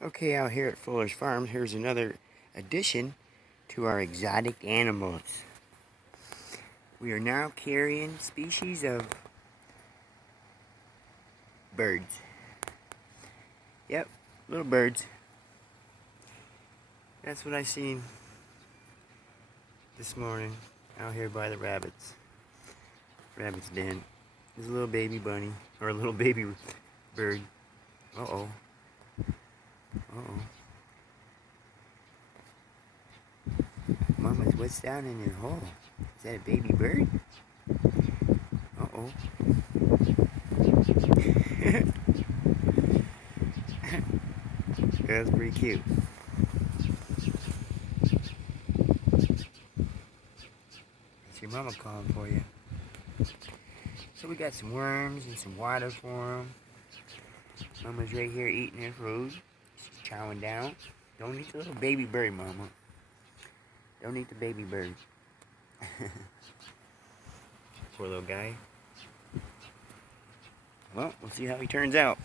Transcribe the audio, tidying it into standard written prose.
Okay, out here at Fuller's Farm, here's another addition to our exotic animals. We are now carrying species of birds. Yep, little birds. That's what I seen this morning out here by the rabbits den. There's a little baby bunny, or a little baby bird. Uh-oh. Uh-oh. Mama's, what's down in your hole? Is that a baby bird? Uh-oh. That's pretty cute. It's your mama calling for you. So we got some worms and some water for them. Mama's right here eating her food. She's chowing down. Don't eat the little baby bird, Mama. Don't eat the baby bird. Poor little guy. Well, we'll see how he turns out.